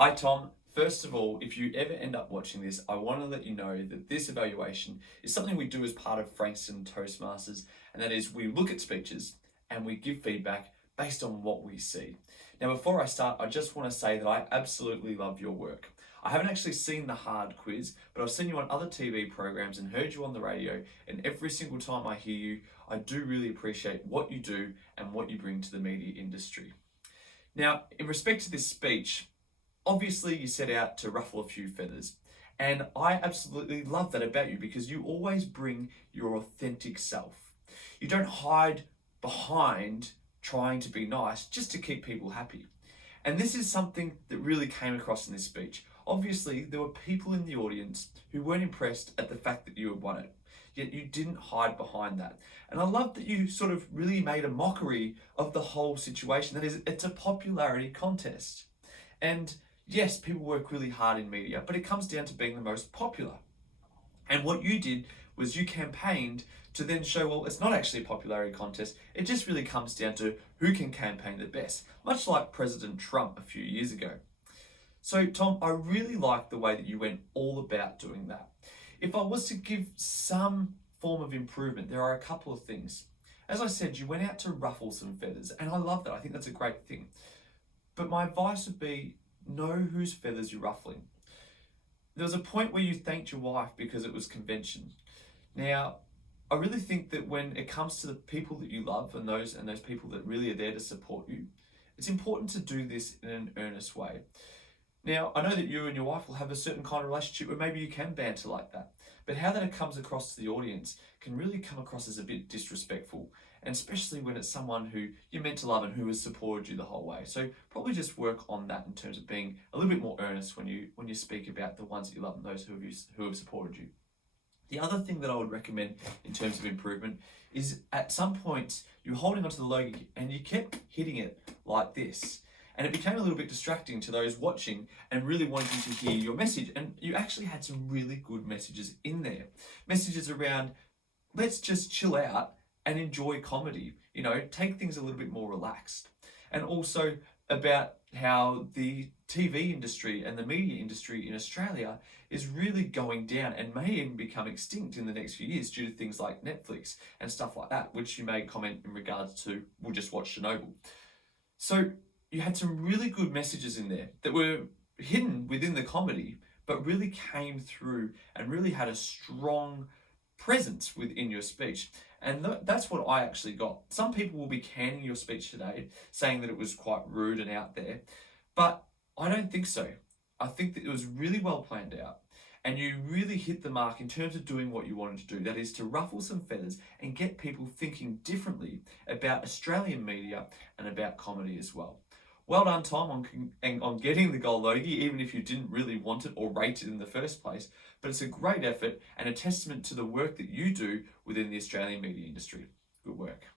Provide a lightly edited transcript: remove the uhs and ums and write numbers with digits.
Hi Tom, first of all, if you ever end up watching this, I want to let you know that this evaluation is something we do as part of Frankston Toastmasters, and that is we look at speeches and we give feedback based on what we see. Now before I start, I just want to say that I absolutely love your work. I haven't actually seen the hard quiz, but I've seen you on other TV programs and heard you on the radio, and every single time I hear you, I do really appreciate what you do and what you bring to the media industry. Now, in respect to this speech, obviously you set out to ruffle a few feathers. And I absolutely love that about you because you always bring your authentic self. You don't hide behind trying to be nice just to keep people happy. And this is something that really came across in this speech. Obviously, there were people in the audience who weren't impressed at the fact that you had won it. Yet you didn't hide behind that. And I love that you sort of really made a mockery of the whole situation. That is, it's a popularity contest. And yes, people work really hard in media, but it comes down to being the most popular. And what you did was you campaigned to then show, well, it's not actually a popularity contest. It just really comes down to who can campaign the best, much like President Trump a few years ago. So, Tom, I really like the way that you went all about doing that. If I was to give some form of improvement, there are a couple of things. As I said, you went out to ruffle some feathers, and I love that. I think that's a great thing. But my advice would be, know whose feathers you're ruffling. There was a point where you thanked your wife because it was convention. Now, I really think that when it comes to the people that you love and those people that really are there to support you, it's important to do this in an earnest way. Now, I know that you and your wife will have a certain kind of relationship where maybe you can banter like that, but how that comes across to the audience can really come across as a bit disrespectful, and especially when it's someone who you're meant to love and who has supported you the whole way. So probably just work on that in terms of being a little bit more earnest when you speak about the ones that you love and those who have supported you. The other thing that I would recommend in terms of improvement is at some point you're holding onto the Logie and you kept hitting it like this. And it became a little bit distracting to those watching and really wanting to hear your message. And you actually had some really good messages in there. Messages around, let's just chill out and enjoy comedy. You know, take things a little bit more relaxed. And also about how the TV industry and the media industry in Australia is really going down and may even become extinct in the next few years due to things like Netflix and stuff like that, which you may comment in regards to, we'll just watch Chernobyl. So you had some really good messages in there that were hidden within the comedy, but really came through and really had a strong presence within your speech. And that's what I actually got. Some people will be canning your speech today, saying that it was quite rude and out there, but I don't think so. I think that it was really well planned out. And you really hit the mark in terms of doing what you wanted to do. That is to ruffle some feathers and get people thinking differently about Australian media and about comedy as well. Well done, Tom, on getting the gold Logie, even if you didn't really want it or rate it in the first place. But it's a great effort and a testament to the work that you do within the Australian media industry. Good work.